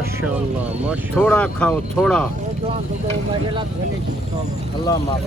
माशाअल्लाह माशा थोड़ा खाओ थोड़ा अल्लाह माफ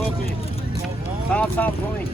ओके साफ साफ धोएं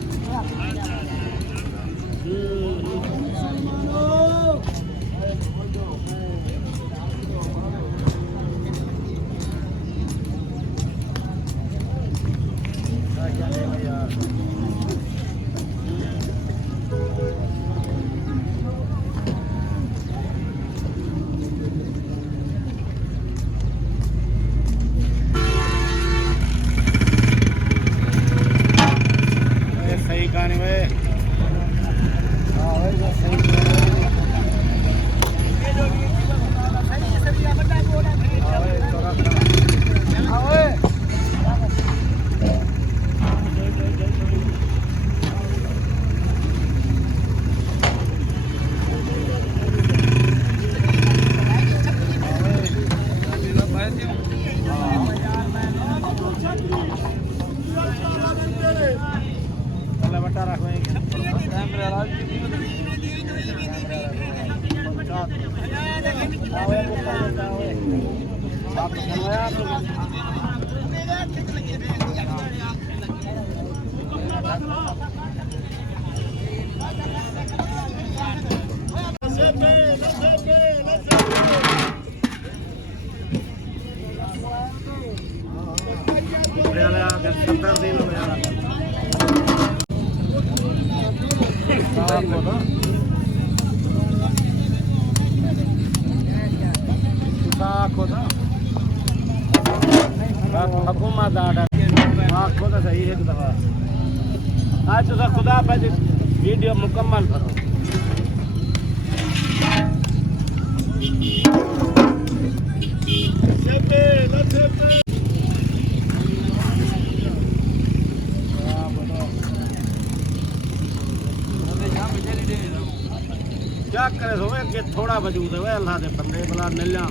हुकूमत आखो तो सही एक दफा आज तो खुदा वीडियो मुकम्मल करो। क्या करे होवे कि थोड़ा वजूद है अल्लाह दे बंदे बला मिलना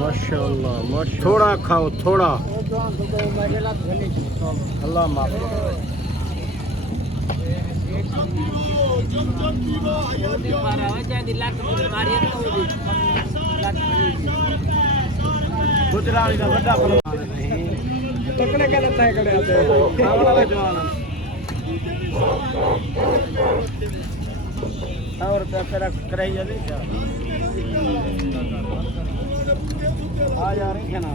माशाअल्लाह माशाअल्लाह। थोड़ा खाओ थोड़ा अल्लाह माफ गुजरात का बड़ा तकड़े का लगता है कड़े आते हैं। जवान 100 रुपया तेरा कराइया नहीं क्या आ जा रही है ना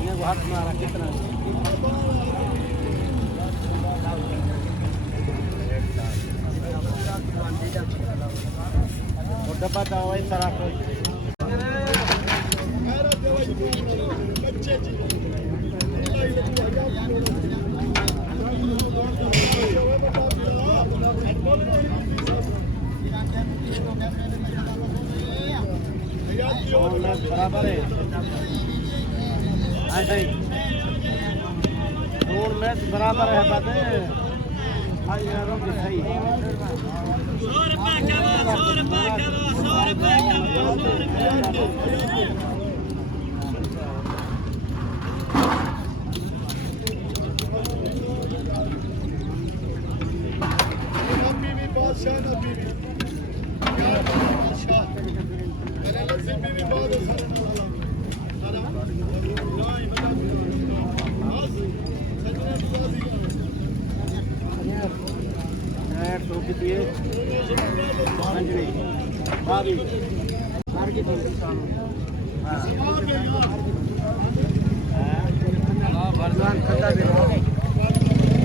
इन्हें को हाथ मारा कितना वो डब्बा था वही सारा बराबर है ऐसे ही रोड में बराबर है बातें हाँ यारों की सही 100 रुपए किलो 100 रुपए किलो 100 रुपए किलो 100 रुपए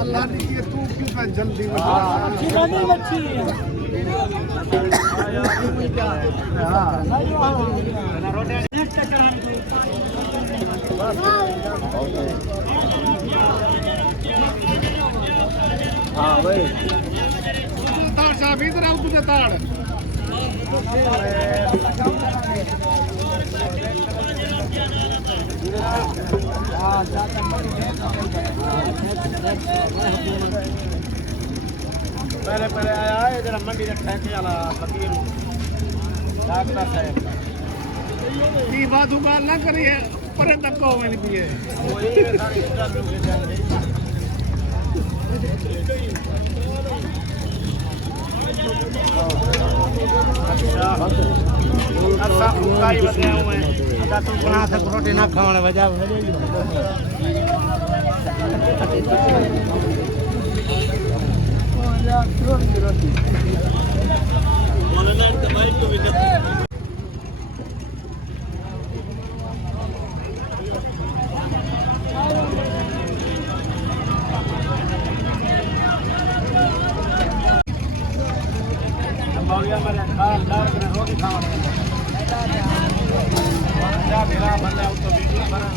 अल्लाह ने ये तू क्यों जल्दी हाँ भाई ताड़ साहब इधर आओ तुझे ताड़ पहले पहले आया है जरा मंडी रखा है चला फकीर डॉक्टर साहब की बात उगाल ना करिए पर तक को वाली भी है वही सारी चल जाएंगे अच्छा उनका ही बताया हुआ है अगर तुम बना से रोटी ना खाने वजह रोटी खावा क्या मेरा बंदा उसको वीडियो बना